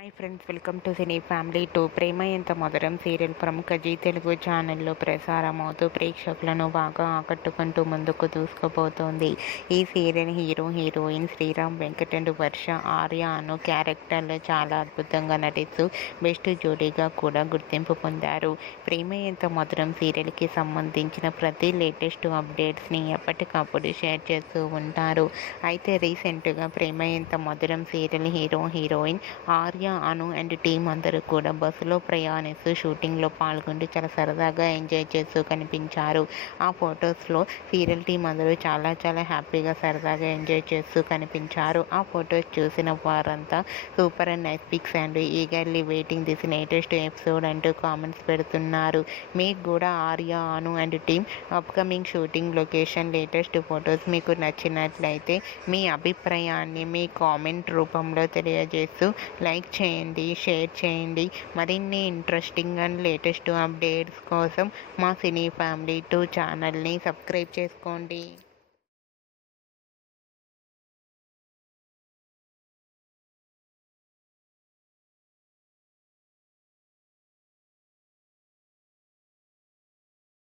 Hi friends, welcome to cine family 2. ప్రేమ ఎంత మధురం serial ప్రముఖ జీ తెలుగు ఛానల్లో ప్రసారమవుతూ ప్రేక్షకులను బాగా ఆకట్టుకుంటూ ముందుకు దూసుకుపోతోంది. ఈ serial heroine Sriram Venkat and Varsha Arya Anu క్యారెక్టర్లు చాలా అద్భుతంగా నటిస్తూ బెస్ట్ జోడీగా కూడా గుర్తింపు పొందారు. ప్రేమ ఎంత మధురం సీరియల్కి సంబంధించిన ప్రతి లేటెస్ట్ అప్డేట్స్ని ఎప్పటికప్పుడు షేర్ చేస్తూ ఉంటారు. అయితే రీసెంట్గా ప్రేమ ఎంత మధురం serial heroine Arya, Anu and team అందరూ కూడా బస్సులో ప్రయాణిస్తూ షూటింగ్లో పాల్గొంటూ చాలా సరదాగా ఎంజాయ్ చేస్తూ కనిపించారు. ఆ ఫొటోస్లో సీరియల్ టీం అందరూ చాలా హ్యాపీగా సరదాగా ఎంజాయ్ చేస్తూ కనిపించారు. ఆ ఫొటోస్ చూసిన వారంతా super and nice pics and eagerly waiting this latest episode అంటూ కామెంట్స్ పెడుతున్నారు. మీకు కూడా Arya, Anu and team upcoming shooting location latest photos మీకు నచ్చినట్లయితే మీ అభిప్రాయాన్ని మీ కామెంట్ రూపంలో తెలియజేస్తూ లైక్ చేయండి, షేర్ చేయండి. మరిన్ని ఇంట్రెస్టింగ్ అండ్ లేటెస్ట్ అప్డేట్స్ కోసం మా సినీ ఫ్యామిలీ 2 ఛానల్ని సబ్స్క్రైబ్ చేసుకోండి.